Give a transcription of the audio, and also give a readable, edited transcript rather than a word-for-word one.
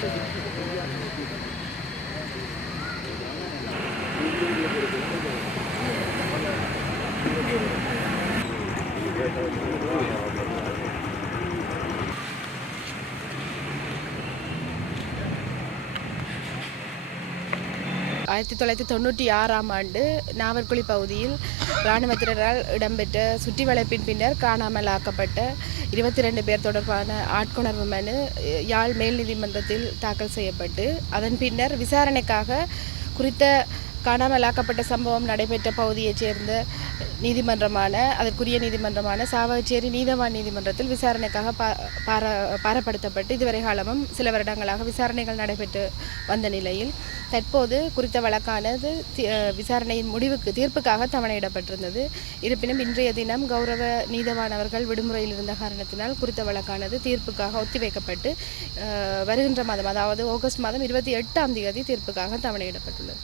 1996 நாவற்குழி பகுதியில் இராணுவத்தினரால் இடம்பெற்ற சுற்றி வளைப்பின் பின்னர் காணாமல் ஆக்கப்பட்ட 22 பேர் தொடர்பான ஆட்கொணர்வு மனு யாழ் மேல் நீதிமன்றத்தில் தாக்கல் செய்யப்பட்டு அதன் பின்னர் விசாரணைக்காக குறித்த காணாமலாக்கப்பட்ட சம்பவம் நடைபெற்ற பகுதியைச் சேர்ந்த அதற்குரிய நீதிமன்றமான சாவகச்சேரி நீதவான் நீதிமன்றத்தில் விசாரணைக்காக பாரப்படுத்தப்பட்டு இதுவரை காலமும் சில வருடங்களாக விசாரணைகள் நடைபெற்று வந்த நிலையில் தற்போது குறித்த வழக்கானது விசாரணையின் தீர்ப்புக்காக தவணையிடப்பட்டிருந்தது. இருப்பினும் இன்றைய தினம் கௌரவ நீதவான் அவர்கள் விடுமுறையில் இருந்த காரணத்தினால் குறித்த வழக்கானது தீர்ப்புக்காக ஒத்திவைக்கப்பட்டு வருகின்ற மாதம், அதாவது ஆகஸ்ட் மாதம் 28ஆம் தேதி தீர்ப்புக்காக தவணையிடப்பட்டுள்ளது.